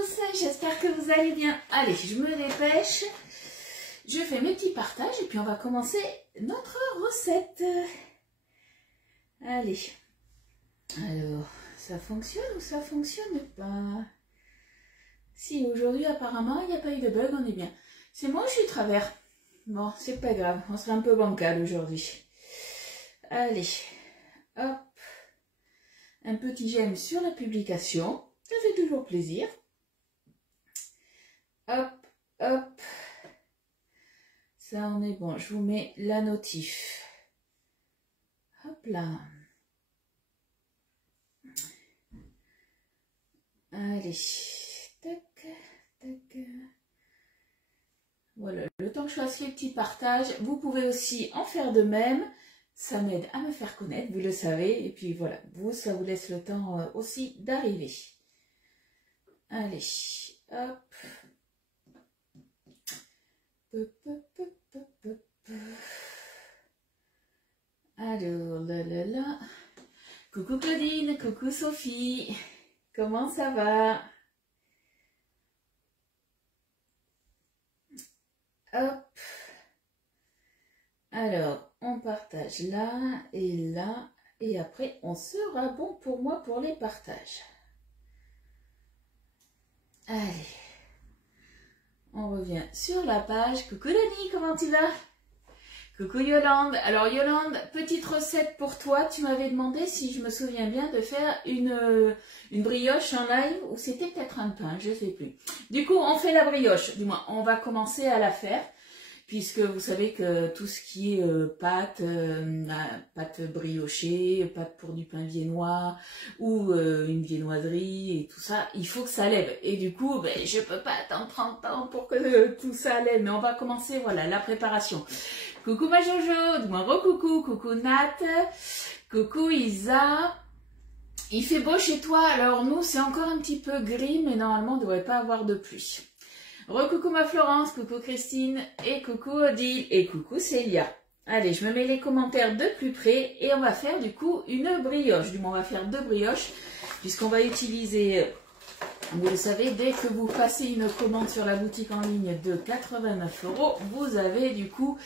tous, j'espère que vous allez bien. Allez, je me dépêche, je fais mes petits partages et puis on va commencer notre recette. Allez, alors, ça fonctionne ou ça fonctionne pas? Si, aujourd'hui apparemment il n'y a pas eu de bug, on est bien. C'est moi ou je suis travers? Bon, c'est pas grave, on sera un peu bancal aujourd'hui. Allez, hop, un petit j'aime sur la publication, ça fait toujours plaisir. Hop, hop, ça on est bon, je vous mets la notif. Hop là. Allez, tac, tac. Voilà, le temps que je fasse les petits partages, vous pouvez aussi en faire de même. Ça m'aide à me faire connaître, vous le savez. Et puis voilà, vous, ça vous laisse le temps aussi d'arriver. Allez, hop. Alors, là. Coucou Claudine, coucou Sophie. Comment ça va? Hop. Alors, on partage là, et après, on sera bon pour moi pour les partages. Allez. On revient sur la page. Coucou Denis, comment tu vas? Coucou Yolande. Alors Yolande, petite recette pour toi. Tu m'avais demandé, si je me souviens bien, de faire une brioche en live, ou c'était peut-être un pain, je ne sais plus. Du coup, on fait la brioche. Du moins, on va commencer à la faire, puisque vous savez que tout ce qui est pâte briochée, pâte pour du pain viennois, ou une viennoiserie, et tout ça, il faut que ça lève. Et du coup, ben, je peux pas attendre 30 ans pour que tout ça lève. Mais on va commencer, voilà, la préparation. Coucou ma Jojo, dis-moi recoucou, coucou Nat, coucou Isa. Il fait beau chez toi, alors nous c'est encore un petit peu gris, mais normalement on ne devrait pas avoir de pluie. Recoucou ma Florence, coucou Christine, et coucou Odile, et coucou Célia. Allez, je me mets les commentaires de plus près, et on va faire du coup une brioche. Du moins on va faire deux brioches, puisqu'on va utiliser... Vous le savez, dès que vous passez une commande sur la boutique en ligne de 89 €, vous avez du coup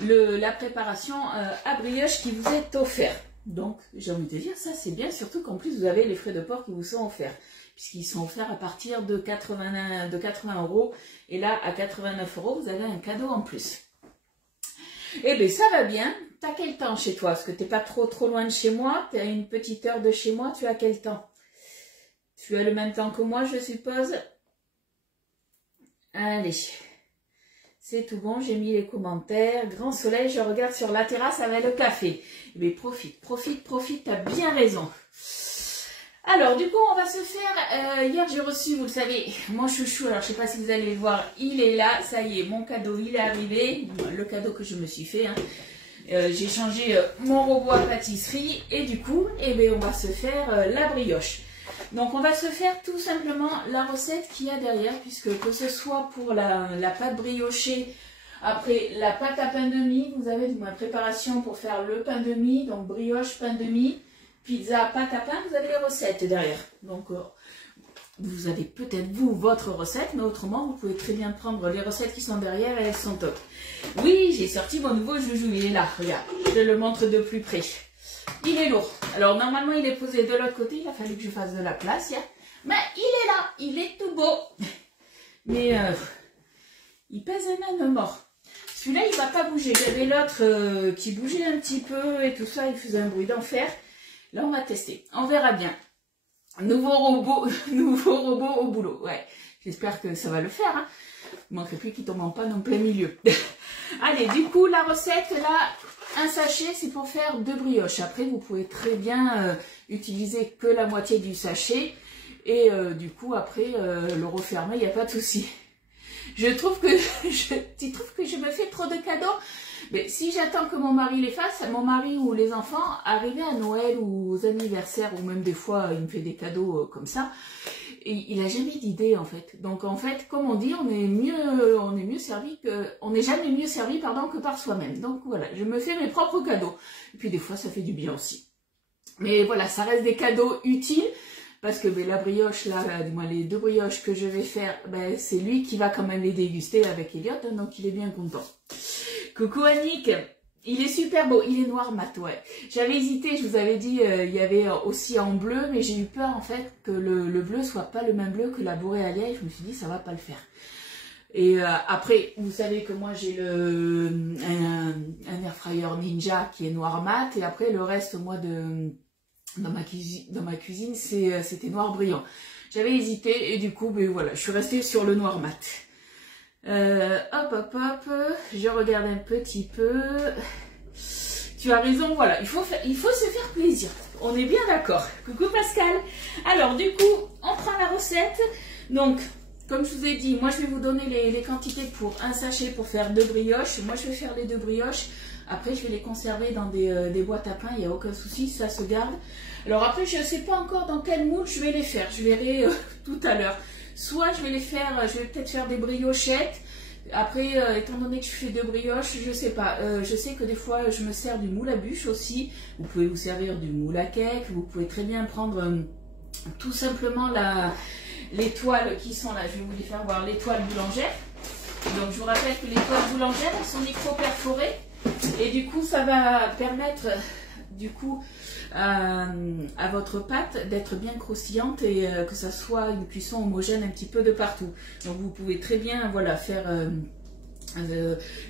la préparation à brioche qui vous est offerte. Donc, j'ai envie de dire, ça c'est bien, surtout qu'en plus vous avez les frais de port qui vous sont offerts, puisqu'ils sont offerts à partir de 80 €. Et là, à 89 €, vous avez un cadeau en plus. Eh bien, ça va bien. T'as quel temps chez toi? Parce que t'es pas trop loin de chez moi, t'es à une petite heure de chez moi, tu as quel temps? Tu as le même temps que moi, je suppose. Allez, c'est tout bon, j'ai mis les commentaires. Grand soleil, je regarde sur la terrasse avec le café. Mais profite, tu as bien raison. Alors, du coup, on va se faire... hier, j'ai reçu, vous le savez, mon chouchou. Alors, je ne sais pas si vous allez le voir, il est là. Ça y est, mon cadeau, il est arrivé. Le cadeau que je me suis fait. Hein. J'ai changé mon robot à pâtisserie. Et du coup, eh bien, on va se faire la brioche. Donc on va se faire tout simplement la recette qu'il y a derrière, puisque que ce soit pour la pâte briochée, après la pâte à pain de mie, vous avez ma préparation pour faire le pain de mie, donc brioche, pain de mie, pizza, pâte à pain, vous avez les recettes derrière. Donc vous avez peut-être vous votre recette, mais autrement vous pouvez très bien prendre les recettes qui sont derrière et elles sont top. Oui, j'ai sorti mon nouveau joujou, il est là, regarde, je le montre de plus près. Il est lourd. Alors, normalement, il est posé de l'autre côté. Il a fallu que je fasse de la place. Mais il est là. Il est tout beau. Mais il pèse un âne mort. Celui-là, il ne va pas bouger. J'avais l'autre qui bougeait un petit peu et tout ça. Il faisait un bruit d'enfer. Là, on va tester. On verra bien. Nouveau robot au boulot. Ouais. J'espère que ça va le faire. Hein. Il ne manquerait plus qu'il tombe en panne en plein milieu. Allez, du coup, la recette, là... Un sachet, c'est pour faire deux brioches. Après, vous pouvez très bien utiliser que la moitié du sachet. Et du coup, après, le refermer, il n'y a pas de souci. Tu trouves que je me fais trop de cadeaux? Mais si j'attends que mon mari les fasse, mon mari ou les enfants, arriver à Noël ou aux anniversaires, ou même des fois, il me fait des cadeaux comme ça. Et il n'a jamais d'idée en fait. Donc en fait, comme on dit, on n'est jamais mieux servi que par soi-même. Donc voilà, je me fais mes propres cadeaux. Et puis des fois, ça fait du bien aussi. Mais voilà, ça reste des cadeaux utiles. parce que ben, la brioche là, du moins les deux brioches que je vais faire, ben, c'est lui qui va quand même les déguster avec Elliot, hein, donc il est bien content. Coucou Annick, il est super beau, il est noir mat, ouais. J'avais hésité, je vous avais dit, il y avait aussi en bleu, mais j'ai eu peur en fait que le bleu soit pas le même bleu que la boréalia, et je me suis dit ça va pas le faire. Et après, vous savez que moi j'ai un air fryer Ninja qui est noir mat, et après le reste moi dans ma cuisine c'était noir brillant. J'avais hésité et du coup ben voilà, je suis restée sur le noir mat. Hop, je regarde un petit peu. Tu as raison, voilà, il faut se faire plaisir. On est bien d'accord. Coucou Pascal. Alors du coup, on prend la recette. Donc, comme je vous ai dit, moi je vais vous donner les quantités pour un sachet pour faire 2 brioches. Moi je vais faire les 2 brioches. Après je vais les conserver dans des boîtes à pain, il n'y a aucun souci, ça se garde. Alors après je ne sais pas encore dans quel moule je vais les faire. Je verrai tout à l'heure. Soit je vais je vais peut-être faire des briochettes. Après, étant donné que je fais 2 brioches, je sais pas. Je sais que des fois je me sers du moule à bûche aussi. Vous pouvez vous servir du moule à cake. Vous pouvez très bien prendre tout simplement les toiles qui sont là. Je vais vous les faire voir, les toiles boulangères. Donc je vous rappelle que les toiles boulangères, elles sont micro-perforées. Et du coup, ça va permettre à votre pâte d'être bien croustillante et que ça soit une cuisson homogène un petit peu de partout. Donc vous pouvez très bien voilà, faire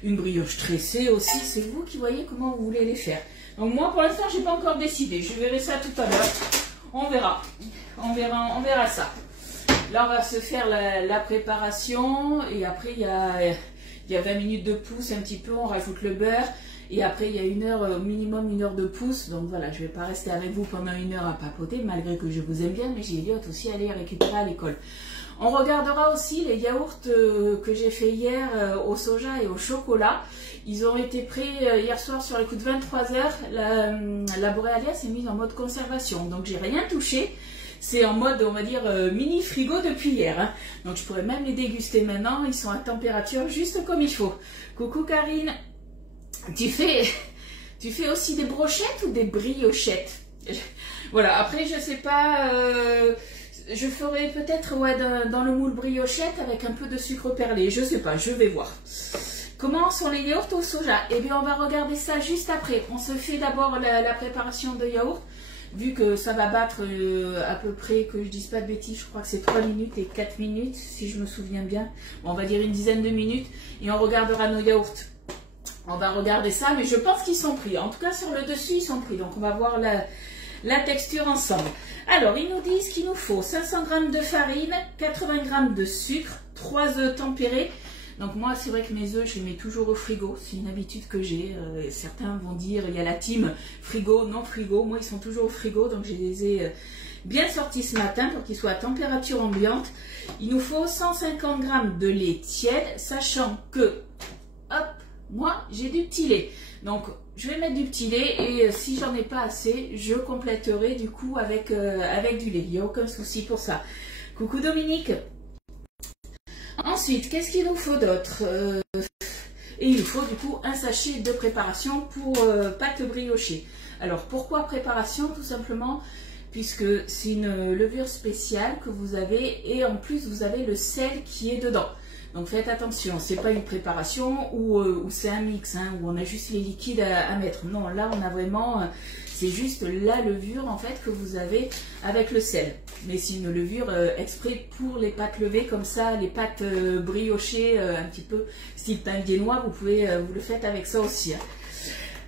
une brioche tressée aussi. C'est vous qui voyez comment vous voulez les faire. Donc moi pour l'instant j'ai pas encore décidé. Je verrai ça tout à l'heure. On verra ça. Là on va se faire la préparation et après il y a 20 minutes de pousse un petit peu. On rajoute le beurre. Et après, il y a une heure, minimum 1 heure de pouce. Donc voilà, je ne vais pas rester avec vous pendant 1 heure à papoter, malgré que je vous aime bien, mais j'ai Elliot aussi à aller récupérer à l'école. On regardera aussi les yaourts que j'ai fait hier au soja et au chocolat. Ils ont été prêts hier soir sur les coups de 23 h. La boréalia s'est mise en mode conservation. Donc j'ai rien touché. C'est en mode, on va dire, mini frigo depuis hier. Hein. Donc je pourrais même les déguster maintenant. Ils sont à température juste comme il faut. Coucou Karine. Tu fais aussi des brochettes ou des briochettes? Voilà, après je sais pas, je ferai peut-être ouais, dans le moule briochette avec un peu de sucre perlé, je sais pas, je vais voir. Comment sont les yaourts au soja? Eh bien on va regarder ça juste après. On se fait d'abord la préparation de yaourt, vu que ça va battre à peu près, que je dise pas de bêtises, je crois que c'est 3 minutes et 4 minutes si je me souviens bien. Bon, on va dire une dizaine de minutes et on regardera nos yaourts. On va regarder ça, mais je pense qu'ils sont pris. En tout cas, sur le dessus, ils sont pris. Donc, on va voir la texture ensemble. Alors, ils nous disent qu'il nous faut 500 g de farine, 80 g de sucre, 3 œufs tempérés. Donc, moi, c'est vrai que mes œufs, je les mets toujours au frigo. C'est une habitude que j'ai. Certains vont dire, il y a la team frigo, non frigo. Moi, ils sont toujours au frigo. Donc, je les ai bien sortis ce matin pour qu'ils soient à température ambiante. Il nous faut 150 g de lait tiède, sachant que, hop, moi, j'ai du petit lait. Donc, je vais mettre du petit lait et si j'en ai pas assez, je compléterai du coup avec du lait. Il n'y a aucun souci pour ça. Coucou Dominique. Ensuite, qu'est-ce qu'il nous faut d'autre? Et il nous faut du coup un sachet de préparation pour pâte briochée. Alors, pourquoi préparation? Tout simplement puisque c'est une levure spéciale que vous avez et en plus, vous avez le sel qui est dedans. Donc faites attention, c'est pas une préparation ou c'est un mix, hein, où on a juste les liquides à mettre. Non, là on a vraiment, c'est juste la levure en fait que vous avez avec le sel. Mais c'est une levure exprès pour les pâtes levées comme ça, les pâtes briochées un petit peu style pain viennois, vous le faites avec ça aussi. Hein.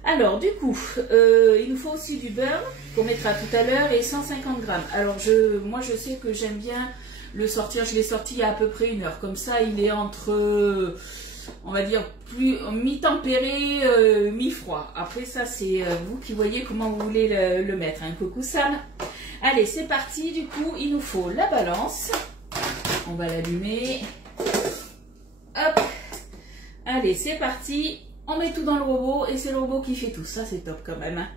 Alors du coup, il nous faut aussi du beurre qu'on mettra tout à l'heure et 150 g. Alors moi je sais que j'aime bien le sortir, je l'ai sorti il y a à peu près 1 heure. Comme ça, il est entre, on va dire, mi-tempéré, mi-froid. Après, ça, c'est vous qui voyez comment vous voulez le mettre. Hein. Coucou Sam. Allez, c'est parti. Du coup, il nous faut la balance. On va l'allumer. Hop. Allez, c'est parti. On met tout dans le robot et c'est le robot qui fait tout. Ça, c'est top quand même. Hein.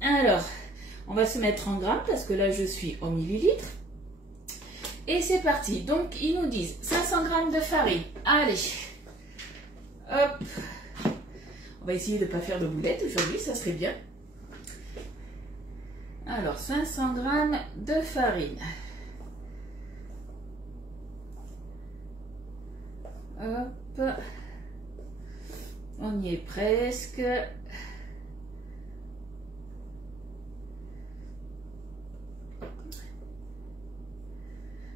Alors, on va se mettre en grammes parce que là, je suis en millilitres. Et c'est parti. Donc, ils nous disent 500 g de farine. Allez. Hop. On va essayer de ne pas faire de boulettes aujourd'hui, ça serait bien. Alors 500 g de farine. Hop, on y est presque.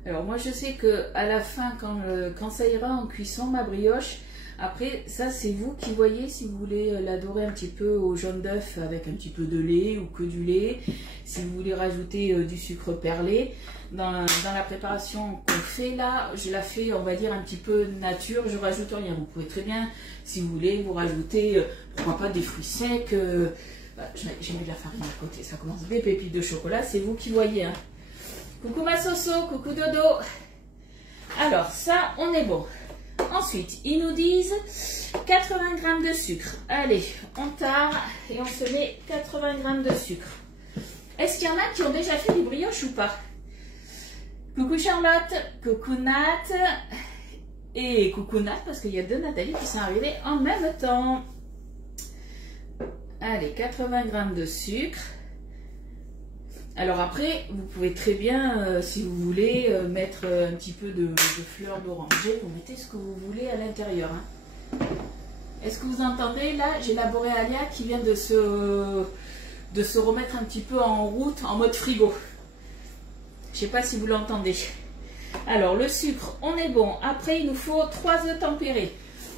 Alors moi je sais que à la fin quand ça ira en cuisson ma brioche, après ça c'est vous qui voyez si vous voulez la dorer un petit peu au jaune d'œuf avec un petit peu de lait ou que du lait, si vous voulez rajouter du sucre perlé. Dans la préparation qu'on fait là, je la fais on va dire un petit peu nature, je rajoute rien. Vous pouvez très bien si vous voulez vous rajouter pourquoi pas des fruits secs, j'ai mis de la farine à côté, ça commence, des pépites de chocolat, c'est vous qui voyez hein. Coucou ma Soso, coucou Dodo. Alors ça, on est bon. Ensuite, ils nous disent 80 g de sucre. Allez, on tare et on se met 80 g de sucre. Est-ce qu'il y en a qui ont déjà fait des brioches ou pas? Coucou Charlotte, coucou Nat et coucou Nat parce qu'il y a deux Nathalie qui sont arrivées en même temps. Allez, 80 g de sucre. Alors après, vous pouvez très bien, si vous voulez, mettre un petit peu de fleurs d'oranger. Vous mettez ce que vous voulez à l'intérieur. Hein. Est-ce que vous entendez? Là, j'ai la Boréalia qui vient de se remettre un petit peu en route, en mode frigo. Je ne sais pas si vous l'entendez. Alors, le sucre, on est bon. Après, il nous faut 3 œufs tempérés.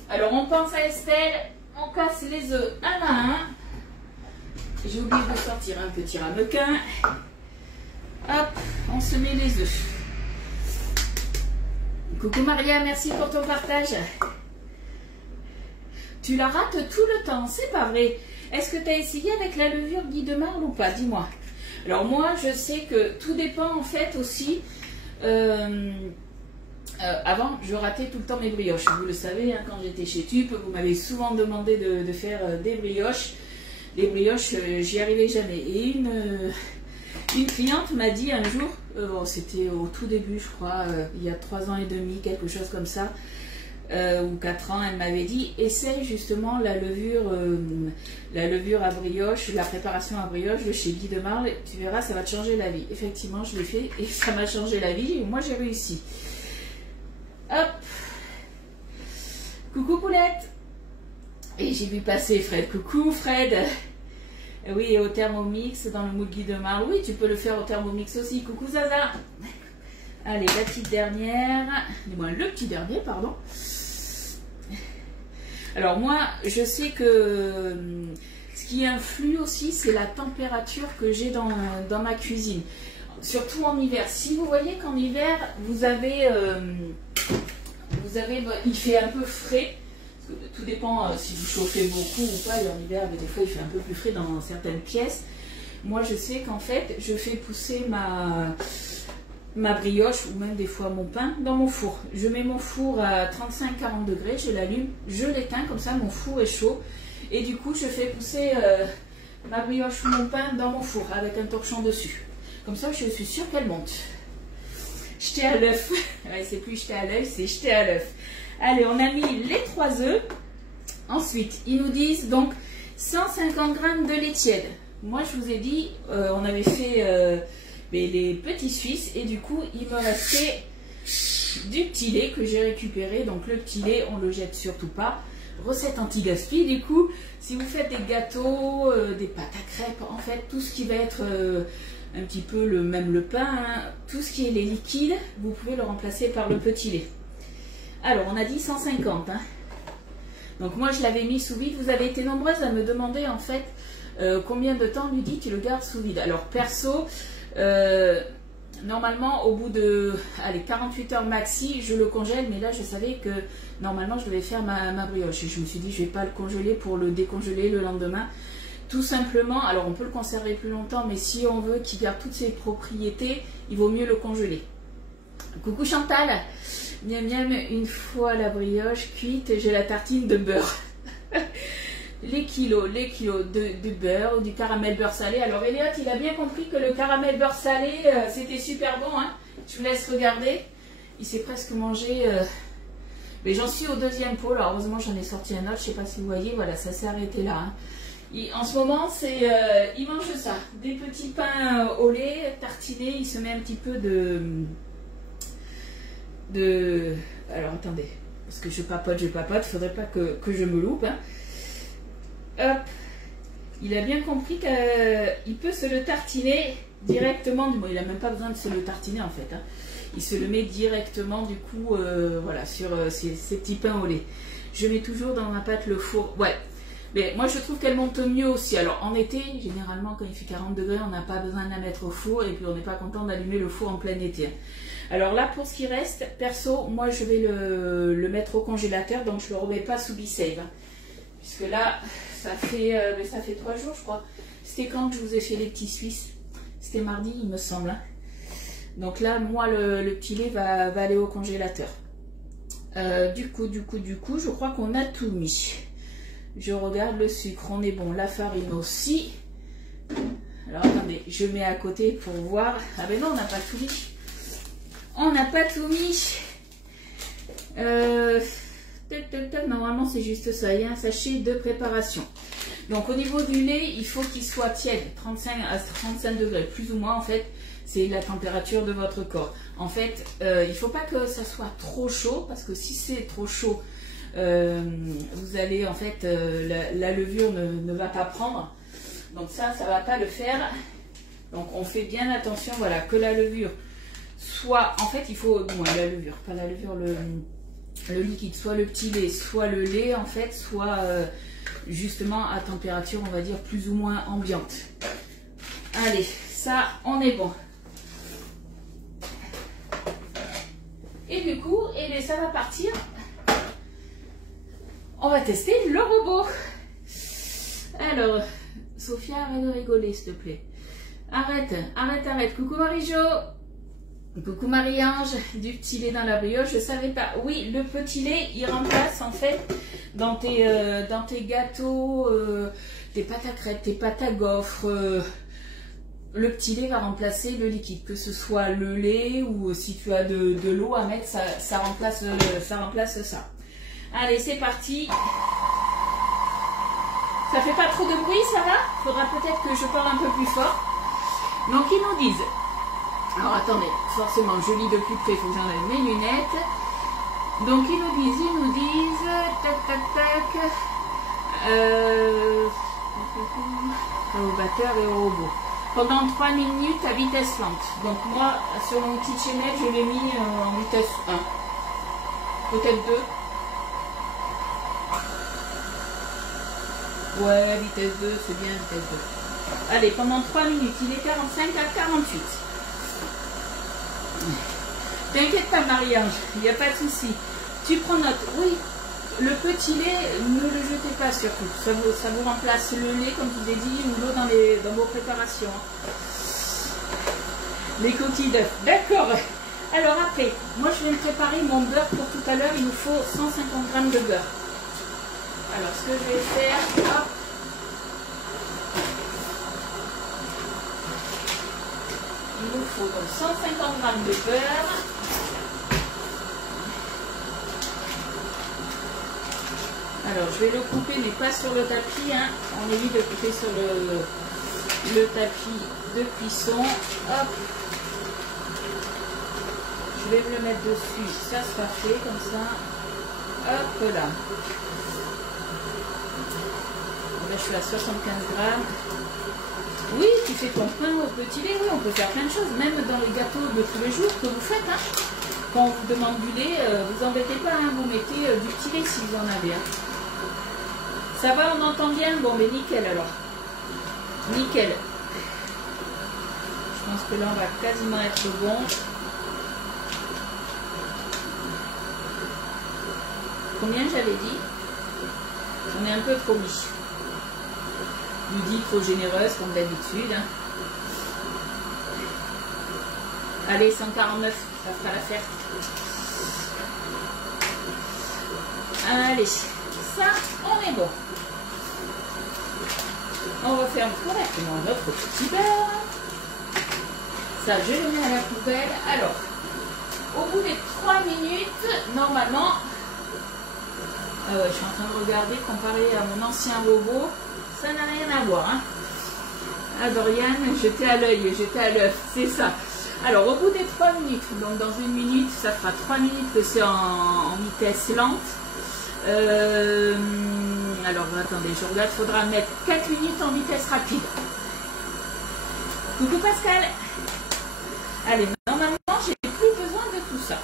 Alors, on pense à Estelle. On casse les œufs un à un. J'ai oublié de sortir un petit ramequin. Hop, on se met les œufs. Coucou Maria, merci pour ton partage. Tu la rates tout le temps, c'est pas vrai. Est-ce que tu as essayé avec la levure Guy de Marle ou pas? Dis-moi. Alors moi, je sais que tout dépend en fait aussi. Avant, je ratais tout le temps mes brioches. Vous le savez, hein, quand j'étais chez Tup, vous m'avez souvent demandé de faire des brioches. Les brioches, j'y arrivais jamais. Et une cliente m'a dit un jour, c'était au tout début, je crois, il y a 3 ans et demi, quelque chose comme ça, ou 4 ans, elle m'avait dit, essaye justement la levure à brioche, la préparation à brioche de chez Guy de Marle, tu verras, ça va te changer la vie. Effectivement, je l'ai fait et ça m'a changé la vie et moi j'ai réussi. Hop, coucou Poulette. Et j'ai vu passer Fred. Coucou Fred. Oui, au Thermomix, dans le moule Guy de Marle. Oui, tu peux le faire au Thermomix aussi. Coucou Zaza. Allez, la petite dernière. Dis-moi, le petit dernier, pardon. Alors moi, je sais que ce qui influe aussi, c'est la température que j'ai dans ma cuisine. Surtout en hiver. Si vous voyez qu'en hiver, vous avez, il fait un peu frais. Tout dépend si vous chauffez beaucoup ou pas, et en hiver, mais des fois il fait un peu plus frais dans certaines pièces. Moi je sais qu'en fait, je fais pousser ma brioche ou même des fois mon pain dans mon four. Je mets mon four à 35-40 degrés, je l'allume, je l'éteins, comme ça mon four est chaud. Et du coup je fais pousser ma brioche ou mon pain dans mon four avec un torchon dessus. Comme ça je suis sûre qu'elle monte. Jeter à l'œuf. Ouais, c'est plus jeter à l'œil, c'est jeter à l'œuf. Allez, on a mis les 3 œufs. Ensuite, ils nous disent donc 150 g de lait tiède. Moi, je vous ai dit, on avait fait les petits Suisses et du coup, il me restait du petit lait que j'ai récupéré. Donc, le petit lait, on ne le jette surtout pas. Recette anti-gaspi. Du coup, si vous faites des gâteaux, des pâtes à crêpes, en fait, tout ce qui va être un petit peu même le pain, hein, tout ce qui est les liquides, vous pouvez le remplacer par le petit lait. Alors, on a dit 150. Hein. Donc, moi, je l'avais mis sous vide. Vous avez été nombreuses à me demander, en fait, combien de temps, Lydie, tu le gardes sous vide. Alors, perso, normalement, au bout de 48 heures maxi, je le congèle. Mais là, je savais que, normalement, je devais faire ma brioche. Et je me suis dit, je ne vais pas le congeler pour le décongeler le lendemain. Tout simplement, alors, on peut le conserver plus longtemps. Mais si on veut qu'il garde toutes ses propriétés, il vaut mieux le congeler. Coucou Chantal. Miam miam, une fois la brioche cuite, j'ai la tartine de beurre. les kilos de beurre ou du caramel beurre salé. Alors Elliot, il a bien compris que le caramel beurre salé, c'était super bon. Hein. Je vous laisse regarder. Il s'est presque mangé. Mais j'en suis au 2e pot. Alors heureusement, j'en ai sorti un autre. Je ne sais pas si vous voyez. Voilà, ça s'est arrêté là. Hein. En ce moment, il mange ça. Des petits pains au lait, tartinés. Il se met un petit peu alors, attendez. Parce que je papote. Il ne faudrait pas que je me loupe. Hein. Hop. Il a bien compris qu'il peut se le tartiner directement. Bon, il n'a même pas besoin de se le tartiner, en fait. Hein. Il se le met directement, du coup, voilà, sur ces petits pains au lait. Je mets toujours dans ma pâte le four. Ouais. Mais moi, je trouve qu'elle monte mieux aussi. Alors, en été, généralement, quand il fait 40 degrés, on n'a pas besoin de la mettre au four. Et puis, on n'est pas content d'allumer le four en plein été. Alors là, pour ce qui reste, perso, moi, je vais le mettre au congélateur. Donc, je ne le remets pas sous Be-Save. Hein, puisque là, ça fait 3 jours, je crois. C'était quand que je vous ai fait les petits Suisses? C'était mardi, il me semble. Hein. Donc là, moi, le petit lait va aller au congélateur. Du coup, je crois qu'on a tout mis. Je regarde le sucre, on est bon. La farine aussi. Alors, attendez, je mets à côté pour voir. Ah ben non, on n'a pas tout mis. On n'a pas tout mis. Normalement, c'est juste ça. Il y a un sachet de préparation. Donc, au niveau du lait, il faut qu'il soit tiède. 35 à 35 degrés, plus ou moins, en fait. C'est la température de votre corps. En fait, il ne faut pas que ça soit trop chaud, parce que si c'est trop chaud, vous allez, en fait, la levure ne va pas prendre. Donc ça ne va pas le faire. Donc on fait bien attention, voilà, que la levure soit, en fait, il faut, bon, la levure, pas la levure, le liquide, soit le petit lait, soit le lait, en fait, soit justement à température, on va dire, plus ou moins ambiante. Allez, ça, on est bon. Et du coup, ça va partir. On va tester le robot. Alors, Sophia, arrête de rigoler, s'il te plaît. Arrête. Coucou Marie-Jo. Coucou Marie-Ange. Du petit lait dans la brioche, je savais pas. Oui, le petit lait, il remplace en fait dans tes gâteaux, tes pâtes à crêpes, tes pâtes à gaufres. Le petit lait va remplacer le liquide, que ce soit le lait ou si tu as de l'eau à mettre, ça remplace ça. Allez, c'est parti. Ça fait pas trop de bruit, ça va? Faudra peut-être que je parle un peu plus fort. Donc, ils nous disent... Alors, attendez, forcément, je lis de plus près, il faut que j'enlève mes lunettes. Donc, ils nous disent... Tac. Au batteur et au robot. Pendant 3 minutes à vitesse lente. Donc, moi, sur mon petit chaînette, je l'ai mis en vitesse 1. Peut-être 2. Ouais, vitesse 2, c'est bien, vitesse 2. Allez, pendant 3 minutes, il est 45 à 48. T'inquiète pas, Marie-Ange, il n'y a pas de souci. Tu prends note. Oui, le petit lait, ne le jetez pas surtout. Ça vous remplace le lait, comme je vous ai dit, ou l'eau dans vos préparations. Les coquilles d'œufs. D'accord. Alors après, moi je vais me préparer mon beurre pour tout à l'heure. Il nous faut 150 g de beurre. Alors, ce que je vais faire, hop. Il nous faut donc 150 g de beurre. Alors, je vais le couper, mais pas sur le tapis. Hein. On évite de couper sur le tapis de cuisson. Hop. Je vais me le mettre dessus. Ça sera fait comme ça. Hop là. Là, je suis à 75 grammes. Oui, tu fais ton pain au petit lait. Oui, on peut faire plein de choses. Même dans les gâteaux de tous les jours que vous faites. Hein. Quand on vous demande du lait, vous embêtez pas. Hein, vous mettez du petit lait si vous en avez. Hein. Ça va, on entend bien? Bon, mais nickel alors. Nickel. Je pense que là, on va quasiment être bon. Combien j'avais dit? On est un peu trop mis. Ludie trop généreuse comme d'habitude. Hein. Allez, 149, ça fera l'affaire. Allez, ça, on est bon. On va faire correctement notre petit beurre. Ça, je le mets à la poubelle. Alors, au bout des 3 minutes, normalement, Ah ouais, je suis en train de regarder, comparé à mon ancien robot, ça n'a rien à voir. Hein. Ah Dorian, j'étais à l'œil, j'étais à l'œuf, c'est ça. Alors au bout des 3 minutes, donc dans 1 minute, ça fera 3 minutes que c'est en vitesse lente. Alors attendez, je regarde, il faudra mettre 4 minutes en vitesse rapide. Coucou Pascal. Allez, normalement, j'ai plus besoin de tout ça.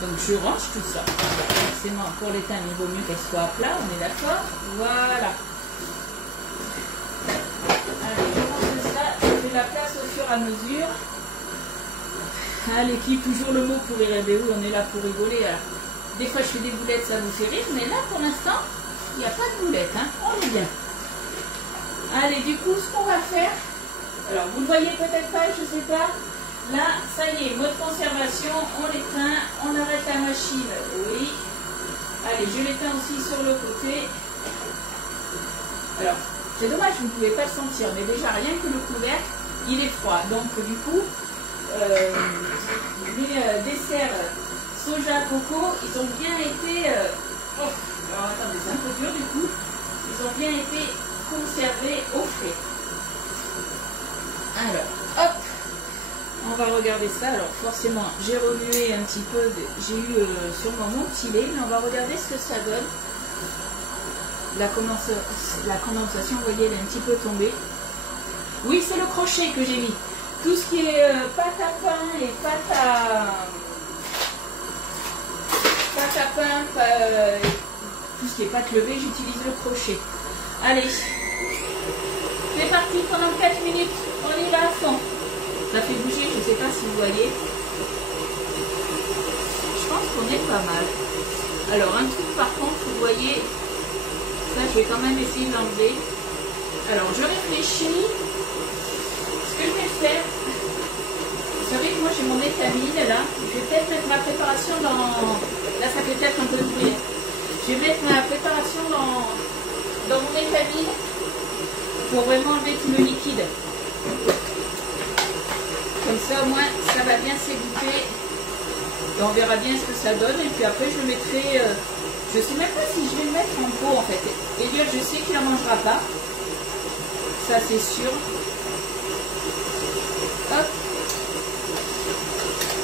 Donc je range tout ça. Forcément, pour l'éteindre, il vaut mieux qu'elle soit à plat, on est d'accord? Voilà. Allez, je range ça, je fais la place au fur et à mesure. Ah, l'équipe, toujours le mot pour rire. Oui, on est là pour rigoler. Alors, des fois, je fais des boulettes, ça vous fait rire, mais là, pour l'instant, il n'y a pas de boulettes. Hein. On est bien. Allez, du coup, ce qu'on va faire, alors, vous ne voyez peut-être pas, je ne sais pas. Là, ça y est, mode conservation, on l'éteint, on arrête la machine, oui. Allez, je l'éteins aussi sur le côté. Alors, c'est dommage, vous ne pouvez pas le sentir, mais déjà, rien que le couvercle, il est froid. Donc, du coup, les desserts soja coco, ils ont bien été... alors, attendez, c'est un peu dur, du coup. Ils ont bien été conservés au frais. Alors, hop, on va regarder ça. Alors forcément, j'ai remué un petit peu, j'ai eu sûrement mon petit lait, mais on va regarder ce que ça donne. La condensation, vous voyez, elle est un petit peu tombée. Oui, c'est le crochet que j'ai mis. Tout ce qui est pâte à pain et pâte à pain, tout ce qui est pâte levée, j'utilise le crochet. Allez, c'est parti pendant 4 minutes. On y va à fond. Ça fait bouger, je ne sais pas si vous voyez. Je pense qu'on est pas mal. Alors, un truc par contre, vous voyez, ça je vais quand même essayer d'enlever. Alors, je réfléchis. Ce que je vais faire, vous savez que moi j'ai mon étamine là. Je vais peut-être mettre ma préparation dans... Là, ça fait peut-être un peu de bruit. Je vais mettre ma préparation dans mon étamine pour vraiment enlever tout le liquide. Comme ça, au moins, ça va bien s'égoutter. Et on verra bien ce que ça donne. Et puis après, je le mettrai... je ne sais même pas si je vais le mettre en pot, en fait. Elliot, je sais qu'il n'en mangera pas. Ça, c'est sûr. Hop.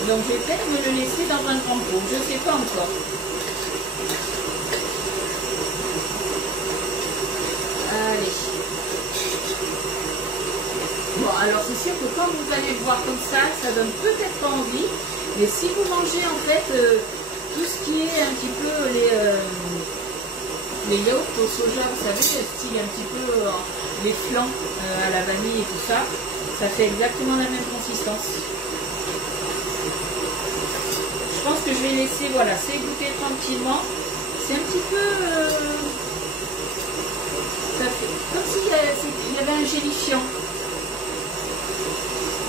Donc, je vais peut-être me le laisser dans un grand pot. Je ne sais pas encore. Allez. Bon, alors c'est sûr que quand vous allez le voir comme ça donne peut-être pas envie, mais si vous mangez en fait tout ce qui est un petit peu les yaourts au soja, vous savez, style un petit peu les flancs à la vanille et tout ça, ça fait exactement la même consistance. Je pense que je vais laisser, voilà, s'égoutter tranquillement. C'est un petit peu... ça fait comme s'il y avait un gélifiant.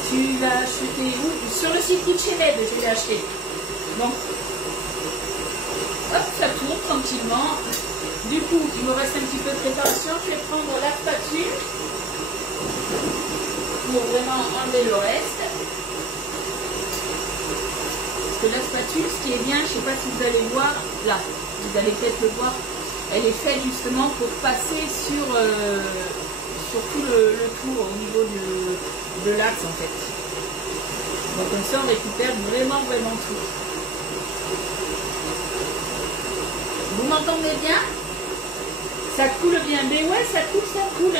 Tu l'as acheté où? Sur le site KitchenAid, je l'ai acheté. Donc, hop, ça tourne tranquillement. Du coup, il me reste un petit peu de préparation. Je vais prendre la spatule pour vraiment enlever le reste. Parce que la spatule, ce qui est bien, je ne sais pas si vous allez voir, là, vous allez peut-être le voir, elle est faite justement pour passer sur tout le tour au niveau de l'axe en fait. Donc comme ça on récupère vraiment tout. Vous m'entendez bien? Ça coule bien, mais ouais, ça coule.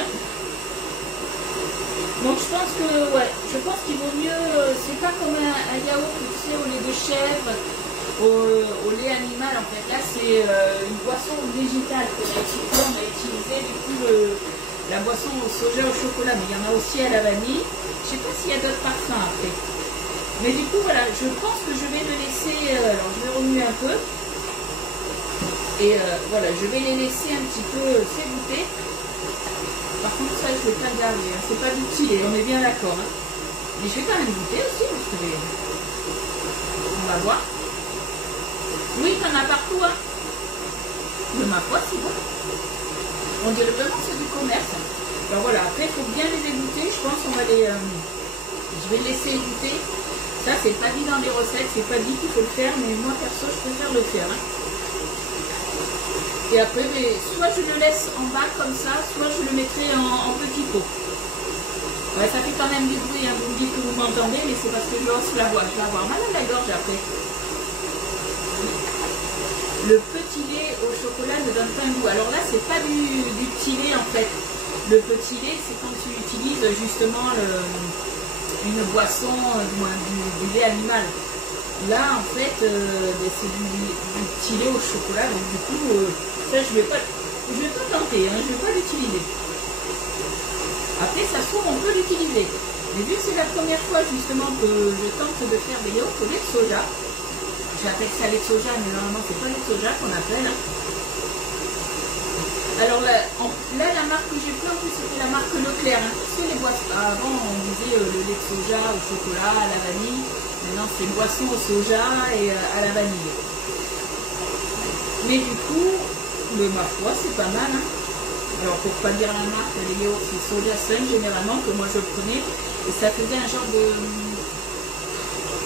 Donc je pense qu'il vaut mieux, c'est pas comme un yaourt, tu sais, au lait de chèvre, au lait animal en fait. Là c'est une boisson végétale qu'on a utilisé du coup la boisson au soja au chocolat, mais il y en a aussi à la vanille. Je sais pas s'il y a d'autres parfums après. Mais du coup voilà, je pense que je vais le laisser, alors je vais remuer un peu. Et voilà, je vais les laisser un petit peu s'égoutter. Par contre ça je ne vais pas le garder, hein. C'est pas du petit, on est bien d'accord. Hein. Mais je vais quand même goûter aussi, parce que on va voir. Oui, t'en as partout, hein. De ma foi, c'est bon. On dirait vraiment que c'est du commerce. Alors voilà, après il faut bien les égoutter, je pense qu'on va les... je vais les laisser égoutter. Ça c'est pas dit dans les recettes, c'est pas dit qu'il faut le faire, mais moi perso je préfère le faire. Hein. Et après, soit je le laisse en bas comme ça, soit je le mettrai en petit pot. Ouais, ça fait quand même du bruit, hein. Vous me dites que vous m'entendez, mais c'est parce que je hausse la voix. Je vais avoir mal à la gorge après. Le petit lait au chocolat ne donne pas un goût. Alors là, c'est pas du petit lait en fait. Le petit lait, c'est quand tu utilises justement une boisson, du lait animal. Là, en fait, c'est du petit lait au chocolat. Donc du coup, ça, je vais pas tenter. Hein, je vais pas l'utiliser. Après, ça se trouve, on peut l'utiliser. Mais vu que c'est la première fois justement que je tente de faire des yaourts au lait de soja, j'appelle ça lait de soja, mais normalement c'est pas lait de soja qu'on appelle. Alors là, la marque que j'ai pris en plus c'était la marque Leclerc. Hein. Parce que les boissons, avant on disait le lait de soja au chocolat, à la vanille. Maintenant c'est boisson au soja et à la vanille. Mais du coup, ma foi c'est pas mal. Hein. Alors pour pas dire la marque, les yaourts c'est Soja Sun généralement que moi je prenais. Et ça faisait un genre de...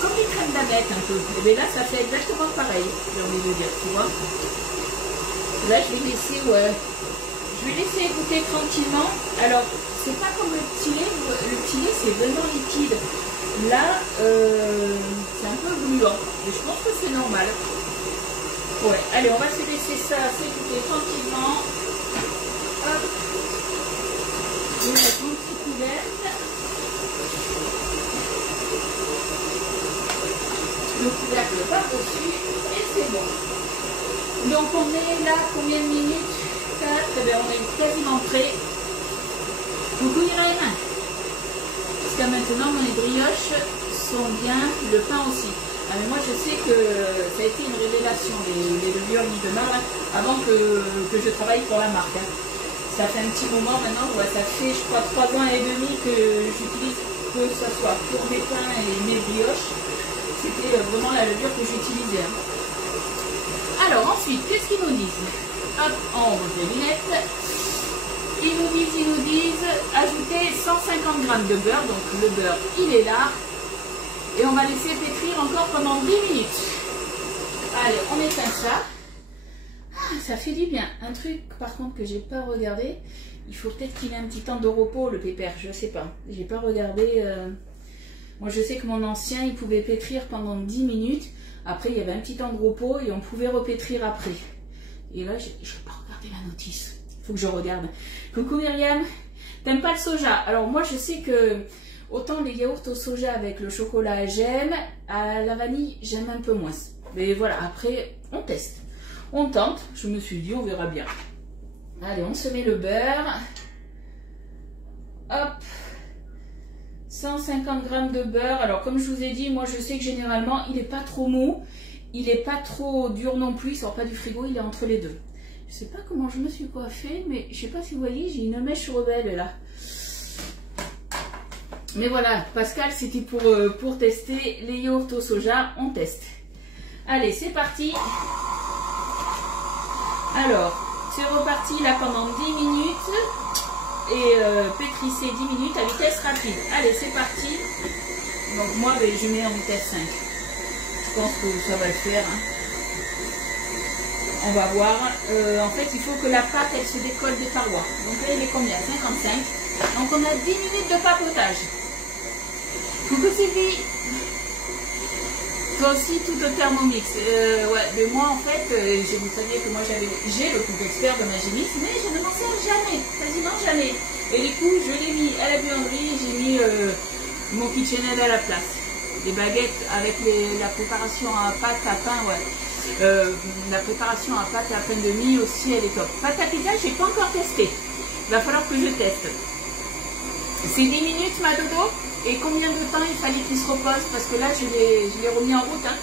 comme des crèmes d'amette un peu. Et bien là ça fait exactement pareil, j'ai envie de dire, tu vois. Là je vais laisser, écouter tranquillement. Alors c'est pas comme le petit lait c'est vraiment liquide. Là c'est un peu gluant. Et je pense que c'est normal. Ouais, allez on va se laisser ça s'écouter tranquillement. Hop. Je vais mettre mon petit couvercle. Le couvercle par-dessus et c'est bon. Donc on est là, combien de minutes? 4, eh bien on est quasiment prêt. Vous couillez les mains. Jusqu'à maintenant mes brioches sont bien, le pain aussi. Ah, mais moi je sais que ça a été une révélation les levures Midemar avant que je travaille pour la marque. Hein. Ça fait un petit moment maintenant, ça fait je crois 3 ans et demi que j'utilise, que ce soit pour mes pains et mes brioches. C'était vraiment la levure que j'utilisais. Hein. Alors ensuite, qu'est-ce qu'ils nous disent? Hop, on ouvre les lunettes. Ils nous disent ajouter 150 g de beurre. Donc le beurre, il est là. Et on va laisser pétrir encore pendant 10 minutes. Allez, on éteint ça. Ça fait du bien. Un truc par contre que j'ai pas regardé, il faut peut-être qu'il ait un petit temps de repos le pépère, je sais pas. J'ai pas regardé. Moi je sais que mon ancien il pouvait pétrir pendant 10 minutes. Après il y avait un petit temps de repos et on pouvait repétrir après. Et là j'ai pas regardé la notice. Il faut que je regarde. Coucou Myriam, t'aimes pas le soja? Alors moi je sais que autant les yaourts au soja avec le chocolat j'aime, à la vanille j'aime un peu moins. Mais voilà, après on teste. On tente, je me suis dit, on verra bien. Allez, on se met le beurre. Hop. 150 g de beurre. Alors, comme je vous ai dit, moi, je sais que généralement, il n'est pas trop mou. Il n'est pas trop dur non plus. Il sort pas du frigo, il est entre les deux. Je sais pas comment je me suis coiffée, mais je sais pas si vous voyez, j'ai une mèche rebelle là. Mais voilà, Pascal, c'était pour tester les yaourts au soja. On teste. Allez, c'est parti. Alors, c'est reparti là pendant 10 minutes et pétrissez 10 minutes à vitesse rapide. Allez, c'est parti. Donc moi, je mets en vitesse 5. Je pense que ça va le faire. Hein. On va voir. En fait, il faut que la pâte, elle se décolle des parois. Donc là, il est combien? 55. Donc on a 10 minutes de papotage. Coucou Sylvie. Toi aussi, tout au Thermomix. Ouais, mais moi, en fait, vous saviez que moi, j'ai le coupe expert de Magimix, mais je ne m'en sers jamais, quasiment jamais. Et du coup, je l'ai mis à la buanderie, j'ai mis mon KitchenAid à la place. Les baguettes avec la préparation à pâte à pain, ouais. La préparation à pâte à pain de mie aussi, elle est top. Pâte à pizza, j'ai pas encore testé. Il va falloir que je teste. C'est 10 minutes, ma dodo. Et combien de temps il fallait qu'il se repose? Parce que là, je l'ai remis en route. Hein.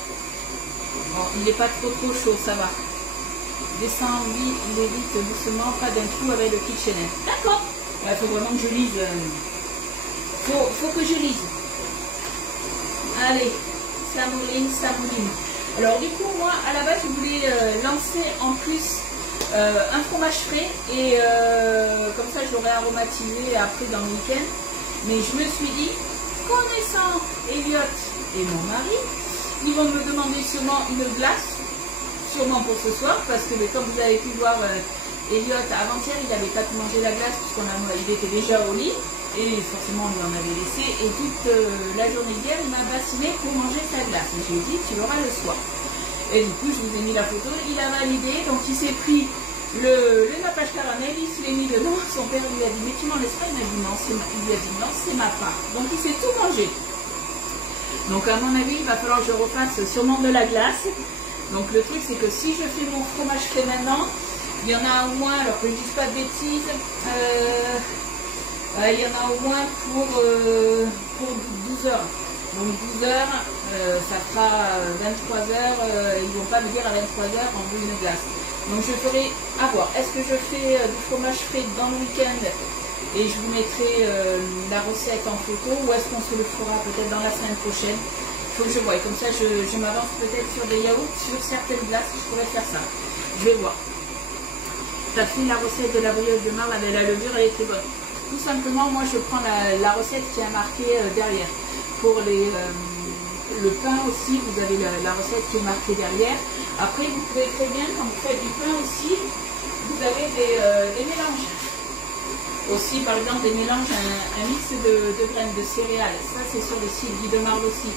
Bon, il n'est pas trop chaud, ça va. Descends, il est vite, doucement, pas d'un coup avec le KitchenAid. D'accord. Il faut vraiment que je lise. Faut que je lise. Allez, ça mouline, ça mouline. Alors du coup, moi, à la base, je voulais lancer en plus un fromage frais. Et comme ça, je l'aurais aromatisé après dans le week-end. Mais je me suis dit, connaissant Elliot et mon mari, ils vont me demander sûrement une glace. sûrement pour ce soir, parce que comme vous avez pu voir, Elliot, avant-hier, il n'avait pas pu manger la glace, puisqu'il était déjà au lit, et forcément, on lui en avait laissé, et toute la journée d'hier, il m'a bassiné pour manger sa glace. Et je lui ai dit, tu l'auras le soir. Et du coup, je vous ai mis la photo, il a validé, donc il s'est pris le nappage caramel, il se l'est mis dedans, son père lui a dit, mais tu m'en laisses pas? Il m'a dit non, il lui a dit non, c'est ma part. Donc il s'est tout mangé. Donc à mon avis, il va falloir que je refasse sûrement de la glace. Donc le truc, c'est que si je fais mon fromage frais maintenant, il y en a au moins, alors que je ne dise pas de bêtises, il y en a au moins pour 12 heures. Donc 12 heures, ça fera 23 heures, ils ne vont pas me dire à 23 heures on veut une glace. Donc je ferai à voir. Est-ce que je fais du fromage frais dans le week-end et je vous mettrai la recette en photo, ou est-ce qu'on se le fera peut-être dans la semaine prochaine? Il faut que je voie. Comme ça, je m'avance peut-être sur des yaourts, sur certaines glaces, je pourrais faire ça. Je vais voir. Tu as fait la recette de la brioche de marle avec la levure, elle est très bonne. Tout simplement, moi je prends la recette qui a marqué derrière. Pour le pain aussi, vous avez la recette qui est marquée derrière. Après, vous pouvez très bien, quand vous faites du pain aussi, vous avez des mélanges. Aussi, par exemple, des mélanges, un mix de graines de céréales. Ça, c'est sur le site Guy de Marle aussi.